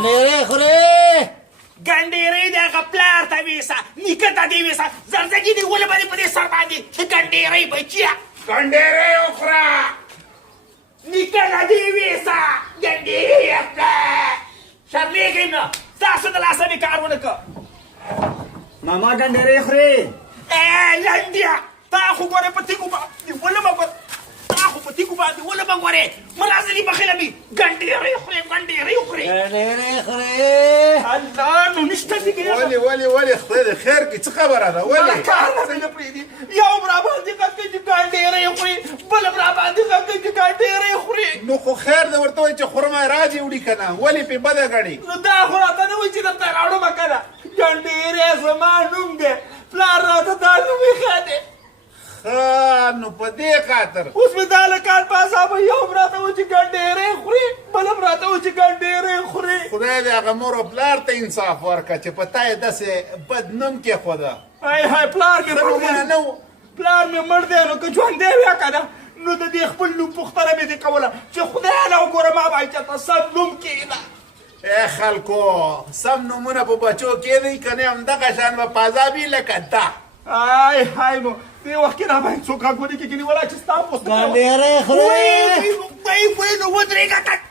ګنډېرې خورې ګنډېرې د هغه پلار ته ویسه نیکه ته دې ویسه زرزګي دې ولې په دې سر باندې ګنډېرې بچیه ګنډېرې وخوره نیکه ته دې ویسه ګنډېرې شرمېږئ نه ستاسو د لاسه مې کار ونه کړ ماما ګنډېرې خورې لنډیا تا خو ګورې په تیږو باندې ولمه ګورې تا خو په تیږو باندې ولمه ګورې ملازلي بخیله مې ګنډېرې خورې ګنډېرې خورې ګنډېرې خورې الله نو نشته دې ولې خدای دې خیر کړي څه خبره ده ولې کار نه دی پرېږدي یو را باندې غږ کوي چې ګنډېرې خورې بل را باندې غږ کوي چې ګنډېرې خورې نو خو خیر دې ورته وایي چې خرما راځي وړي که نه ولې پې بده ګڼي نو دا خو راته نه وایي چې درته راوړمه که نه ګنډېرې زما نوم دی پلار راته دا نوم ایښی دی نو په دې خاطر اوس مې دا لکان په عذابه یو هم راته و چې ګنډېرې خوري بل هم راته و چې ګنډېرې خوري خدای دې هغه مور او پلار ته انصاف ورکړه چې په تا یې داسې بد نوم کېښوده هی پلار مې مړ دی نه و پلار مې مړ دی نو که ژوندی وی که نه نو د دې خپل نوم پوښتنه مې دې کوله چې خدای نه وګوره ما باندې چېرته سم نوم کښېږده ای خلکو سم نومونه په بچو کېدی که نه همدغه شان به په عذاب وي لکه دا هی نو دې وخت کې را باندې څوک غږ ونه کړي ولا چې ستا پوسټ ګنډېرې خورې وایي نو ودرېږه